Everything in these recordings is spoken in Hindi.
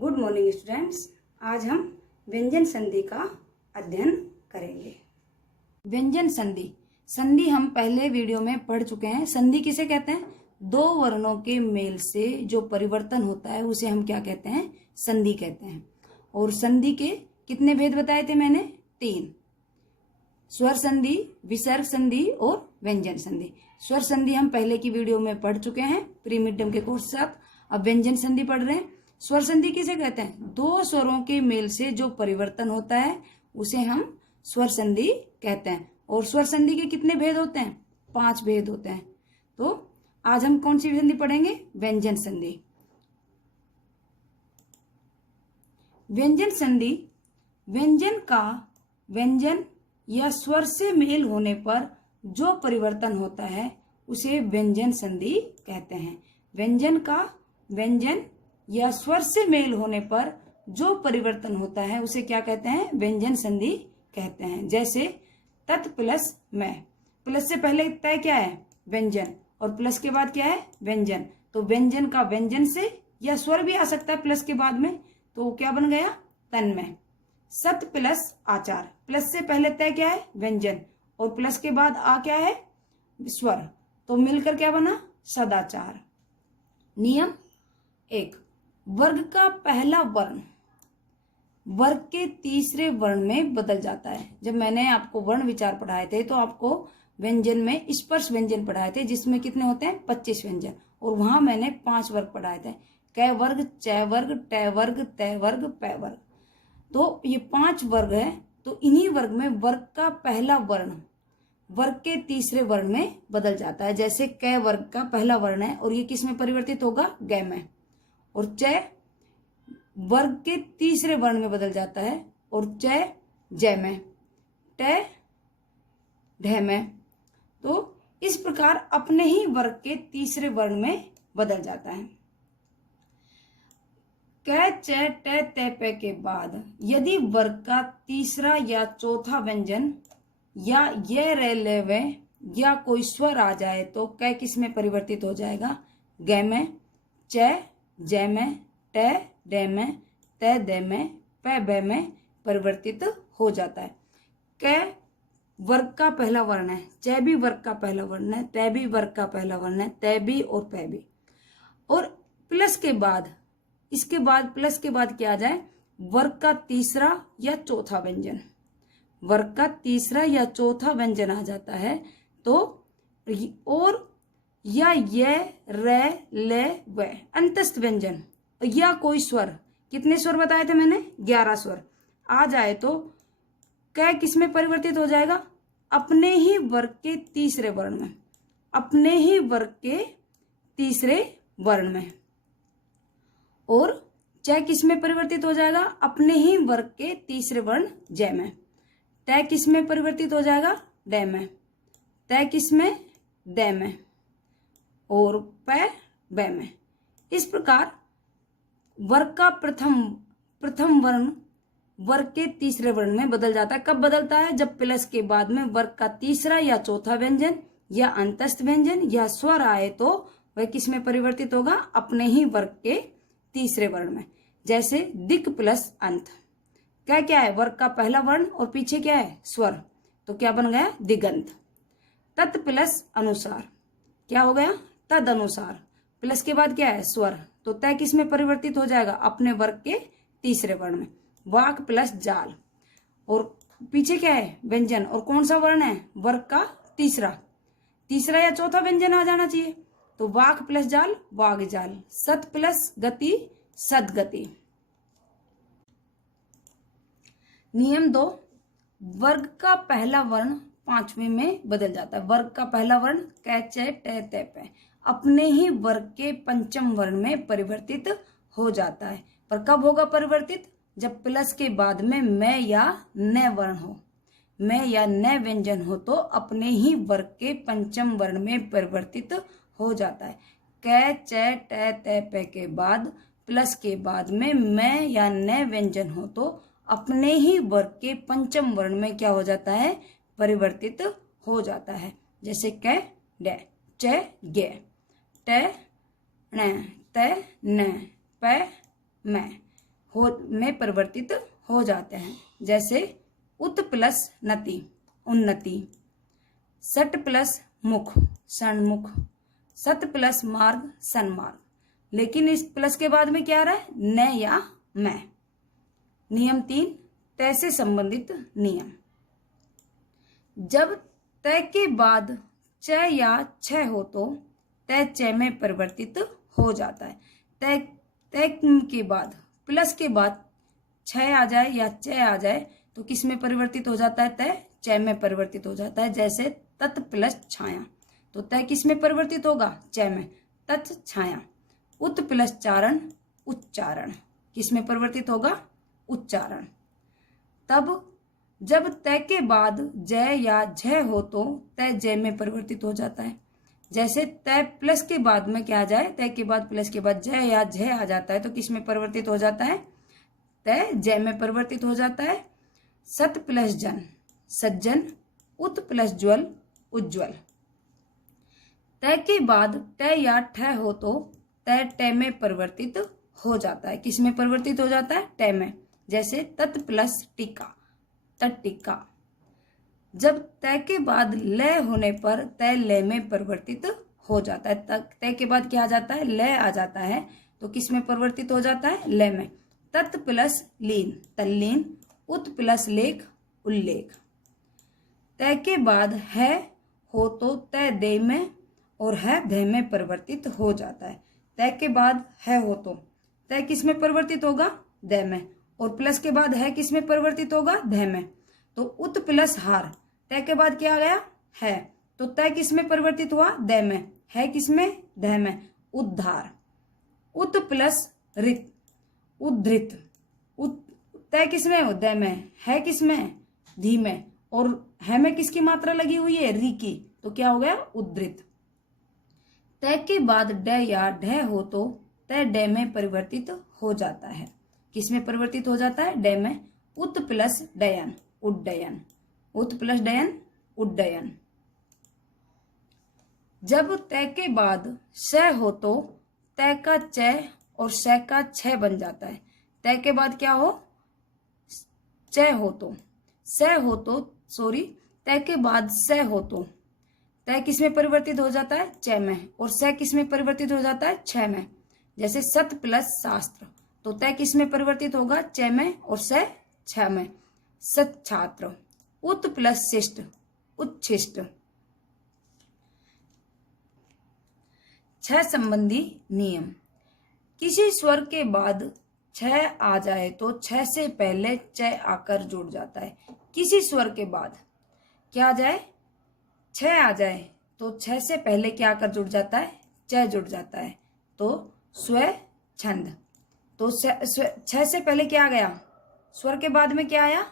Good morning students. आज हम व्यंजन संधि का अध्ययन करेंगे। व्यंजन संधि संधि हम पहले वीडियो में पढ़ चुके हैं। संधि किसे कहते हैं? दो वर्णों के मेल से जो परिवर्तन होता है उसे हम क्या कहते हैं? संधि कहते हैं। और संधि के कितने भेद बताए थे मैंने? 3, स्वर संधि, विसर्ग संधि और व्यंजन संधि। स्वर संधि हम पहले की वीडियो में पढ़ चुके हैं प्री मिड टर्म के कोर्स के साथ। अब व्यंजन संधि पढ़ रहे हैं। स्वर संधि किसे कहते हैं? दो स्वरों के मेल से जो परिवर्तन होता है उसे हम स्वर संधि कहते हैं। और स्वर संधि के कितने भेद होते हैं? 5 भेद होते हैं। तो आज हम कौन सी संधि पढ़ेंगे? व्यंजन संधि। व्यंजन संधि व्यंजन का व्यंजन या स्वर से मेल होने पर जो परिवर्तन होता है उसे व्यंजन संधि कहते हैं। व्यंजन का व्यंजन या स्वर से मेल होने पर जो परिवर्तन होता है उसे क्या कहते हैं? व्यंजन संधि कहते हैं। जैसे तत् प्लस मैं। प्लस से पहले तय क्या है? व्यंजन। और प्लस के बाद क्या है? व्यंजन। तो व्यंजन का व्यंजन से या स्वर भी आ सकता है प्लस के बाद में, तो क्या बन गया? तन्मय। सत प्लस आचार। प्लस से पहले तय क्या है? व्यंजन। और प्लस के बाद आ क्या है? स्वर। तो मिलकर क्या बना? सदाचार। नियम 1, वर्ग का पहला वर्ण वर्ग के तीसरे वर्ण में बदल जाता है। जब मैंने आपको वर्ण विचार पढ़ाए थे तो आपको व्यंजन में स्पर्श व्यंजन पढ़ाए थे जिसमें कितने होते हैं? 25 व्यंजन। और वहां मैंने 5 वर्ग पढ़ाए थे। कै वर्ग, चै वर्ग, टै वर्ग, तै वर्ग, पै वर्ग। तो ये 5 वर्ग है। तो इन्हीं वर्ग में वर्ग का पहला वर्ण वर्ग के तीसरे वर्ण में बदल जाता है। जैसे कै वर्ग का पहला वर्ण है और ये किस में परिवर्तित होगा? गै में। और चै वर्ग के तीसरे वर्ण में बदल जाता है और चै जय में, टै ढै में। तो इस प्रकार अपने ही वर्ग के तीसरे वर्ण में बदल जाता है। कै चै टै तै पै के बाद यदि वर्ग का तीसरा या चौथा व्यंजन या ये रे ले वे या कोई स्वर आ जाए तो कै किस में परिवर्तित हो जाएगा? गै में, चै जय में, टै डै में, तै दै में, पै बै में परिवर्तित हो जाता है। कै वर्ग का पहला वर्ण है, चै भी वर्ग का पहला वर्ण है, तै भी वर्ग का पहला वर्ण है, तै भी और पै भी। और प्लस के बाद इसके बाद प्लस के बाद क्या आ जाए? वर्ग का तीसरा या चौथा व्यंजन। वर्ग का तीसरा या चौथा व्यंजन आ जाता है तो और या ये रे ले वे अंतस्थ व्यंजन या कोई स्वर, कितने स्वर बताए थे मैंने? 11 स्वर आ जाए तो कै किस में परिवर्तित हो जाएगा? अपने ही वर्ग के तीसरे वर्ण में। अपने ही वर्ग के तीसरे वर्ण में। और चै किस में परिवर्तित हो जाएगा? अपने ही वर्ग के तीसरे वर्ण जय में। टै किस में परिवर्तित हो जाएगा? डै में। तै किस में? दै में। और पै बै में। इस प्रकार वर्ग का प्रथम वर्ण वर्ग के तीसरे वर्ण में बदल जाता है। कब बदलता है? जब प्लस के बाद में वर्ग का तीसरा या चौथा व्यंजन या अंतस्थ व्यंजन या स्वर आए तो वह किस में परिवर्तित होगा? अपने ही वर्ग के तीसरे वर्ण में। जैसे दिक् प्लस अंत। क्या है? वर्ग का पहला वर्ण और पीछे क्या है? स्वर। तो क्या बन गया? दिगंत। तत् प्लस अनुसार। क्या हो गया? तद अनुसार। प्लस के बाद क्या है? स्वर। तो तय किस में परिवर्तित हो जाएगा? अपने वर्ग के तीसरे वर्ण में। वाक प्लस जाल। और पीछे क्या है? व्यंजन। और कौन सा वर्ण है? वर्ग का तीसरा या चौथा व्यंजन आ जाना चाहिए। तो वाक प्लस जाल, वाग जाल। सत प्लस गति, सदगति। नियम 2, वर्ग का पहला वर्ण 5वें में बदल जाता है। वर्ग का पहला वर्ण कै चै टै तै पै अपने ही वर्ग के पंचम वर्ण में परिवर्तित हो जाता है। पर कब होगा परिवर्तित? जब प्लस के बाद में मैं या न वर्ण हो। मैं या न व्यंजन हो तो अपने ही वर्ग के पंचम वर्ण में परिवर्तित हो जाता है। कै चै टै तै पै के बाद प्लस के बाद में मैं या न व्यंजन हो तो अपने ही वर्ग के पंचम वर्ण में क्या हो जाता है? परिवर्तित हो जाता है। जैसे कै डै, चै गे, टै णै, तै न, पै मैं। में परिवर्तित हो जाते हैं। जैसे उत प्लस नति, उन्नति, सट प्लस मुख, सन्मुख, सत प्लस मार्ग, सन्मार्ग। लेकिन इस प्लस के बाद में क्या आ रहा है, न या मैं। नियम 3, तय से संबंधित नियम। जब तय के बाद च या छ हो तो तय च में परिवर्तित हो जाता है। तय के बाद प्लस के बाद छ आ जाए या च आ जाए तो किस में परिवर्तित हो जाता है, तय च में परिवर्तित हो जाता है। जैसे तत् प्लस छाया, तो तय किस में परिवर्तित होगा, च में, तत् छाया। उत प्लस चारण, उच्चारण, किस में परिवर्तित होगा, उच्चारण। तब जब तय के बाद जय या झ हो तो तय जय में परिवर्तित हो जाता है। जैसे तय प्लस के बाद में क्या आ जाए, तय के बाद प्लस के बाद जय या झ आ जाता है तो किस में परिवर्तित हो जाता है, तय जय में परिवर्तित हो जाता है। सत प्लस जन, सज्जन। उत प्लस ज्वल, उज्ज्वल। तय के बाद तय या ठ हो तो तय ट में परिवर्तित हो जाता है। किस में परिवर्तित हो जाता है, ट में। जैसे तत् प्लस टीका, तट्टिका। जब तय के बाद लय होने पर तय लय में परिवर्तित हो जाता है। तय के बाद क्या आ जाता है, लय आ जाता है तो किस में परिवर्तित हो जाता है, लय में। तत् प्लस लीन, तल्लीन। उत प्लस लेख, उल्लेख। तय के बाद है हो तो तय दे में और है ध में परिवर्तित हो जाता है। तय के बाद है हो तो तय किस में परिवर्तित होगा, द में, और प्लस के बाद है किस में परिवर्तित होगा, ध में। तो उत प्लस हार, तय के बाद क्या आ गया, है, तो तय किस में परिवर्तित हुआ, द में, है किस में, ध में, उद्धार। उत प्लस रित, उद्धृत। तय किस में हो, द में, है किस में, धी में, और है में किसकी मात्रा लगी हुई है, री की, तो क्या हो गया, उद्धृत। तय के बाद ड या ढ हो तो तय ड में परिवर्तित हो जाता है। किस में परिवर्तित हो जाता है, ड में। उत प्लस डयन, उड्डयन। उत प्लस डयन, उड्डयन। जब तय के बाद स हो तो तय का च और स का छ बन जाता है। तय के बाद क्या हो, च हो तो, स हो तो, सॉरी, तय के बाद स हो तो तय किस में परिवर्तित हो जाता है, च में, और स किस में परिवर्तित हो जाता है, छ में। जैसे सत प्लस शास्त्र, तो तय किस में परिवर्तित होगा, च में, और स छ में, सत छात्र। उत प्लस शिष्ट, उच्छिष्ट। छ संबंधी नियम। किसी स्वर के बाद छ आ जाए तो छ से पहले च आकर जुड़ जाता है। किसी स्वर के बाद क्या आ जाए, छ आ जाए तो छ से पहले क्या आकर जुड़ जाता है, च जुड़ जाता है, तो स्व छंद। तो छ से पहले क्या आ गया, स्वर के बाद में क्या आया,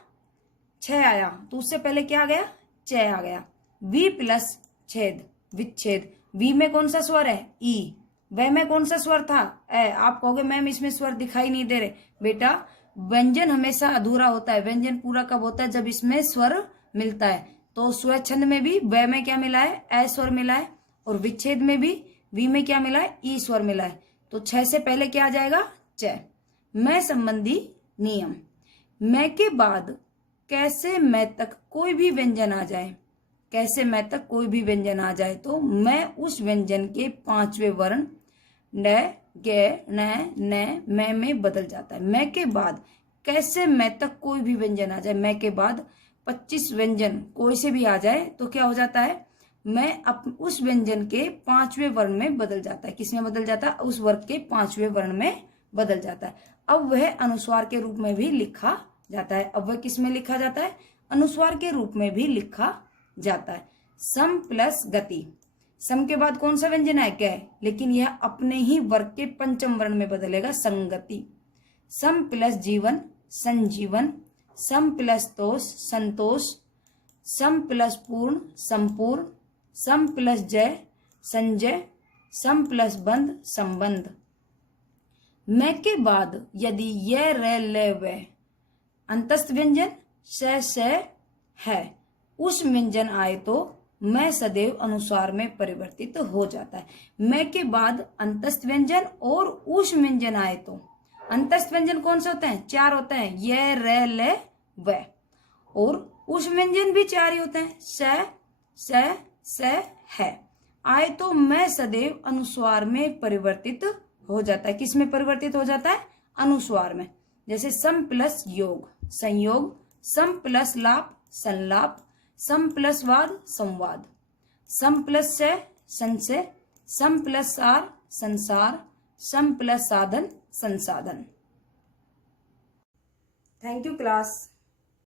छ आया, तो उससे पहले क्या आ गया, च आ गया। वी प्लस छेद, विच्छेद। वी में कौन सा स्वर है, ई। व में कौन सा स्वर था, ए। आप कहोगे मैम इसमें स्वर दिखाई नहीं दे रहे। बेटा व्यंजन हमेशा अधूरा होता है, व्यंजन पूरा कब होता है, जब इसमें स्वर मिलता है। तो स्वच्छंद में भी व में क्या मिला है, ए स्वर मिला है, और विच्छेद में भी वी में क्या मिला है, ई स्वर मिला है। तो छ से पहले क्या आ जाएगा, च। मैं संबंधी नियम। मैं के बाद कैसे मैं तक कोई भी व्यंजन आ जाए, कैसे मैं तक कोई भी व्यंजन आ जाए तो मैं उस व्यंजन के पांचवें वर्ण न, गे, न, मैं में बदल जाता है। मैं के बाद कैसे मैं तक कोई भी व्यंजन आ जाए, मैं के बाद 25 व्यंजन कोई से भी आ जाए तो क्या हो जाता है, मैं उस व्यंजन के पांचवें वर्ण में बदल जाता है। किसमें बदल जाता है, उस वर्ग के पांचवें वर्ण में बदल जाता है। अब वह अनुस्वार के रूप में भी लिखा जाता है। अब वह किस में लिखा जाता है, अनुस्वार के रूप में भी लिखा जाता है। सम प्लस गति। सम के बाद कौन सा व्यंजन है, कै, लेकिन यह अपने ही वर्ग के पंचम वर्ण में बदलेगा, संगति। सम प्लस जीवन, संजीवन। सम प्लस तोष, संतोष। सम प्लस पूर्ण, संपूर्ण। सम प्लस जय, संजय। सम प्लस बंध, संबंध। मैं के बाद यदि ये रे ले वे अंतस्थ व्यंजन स है उस व्यंजन आए तो मैं सदैव अनुस्वार में परिवर्तित हो जाता है। मैं के बाद अंतस्थ व्यंजन और उस व्यंजन आए तो अंतस्थ व्यंजन कौन से होते हैं? 4 होते हैं, ये, रे, ले, व। और उस व्यंजन भी 4 ही होते हैं, स, है। आए तो मैं सदैव अनुस्वार में परिवर्तित हो जाता है। किस में परिवर्तित हो जाता है? अनुस्वार में। जैसे सम प्लस योग संयोग, सम प्लस लाप संलाप, सम प्लस वाद संवाद, सम प्लस से संशय, सम प्लस सार संसार, सम प्लस साधन संसाधन। Thank you class.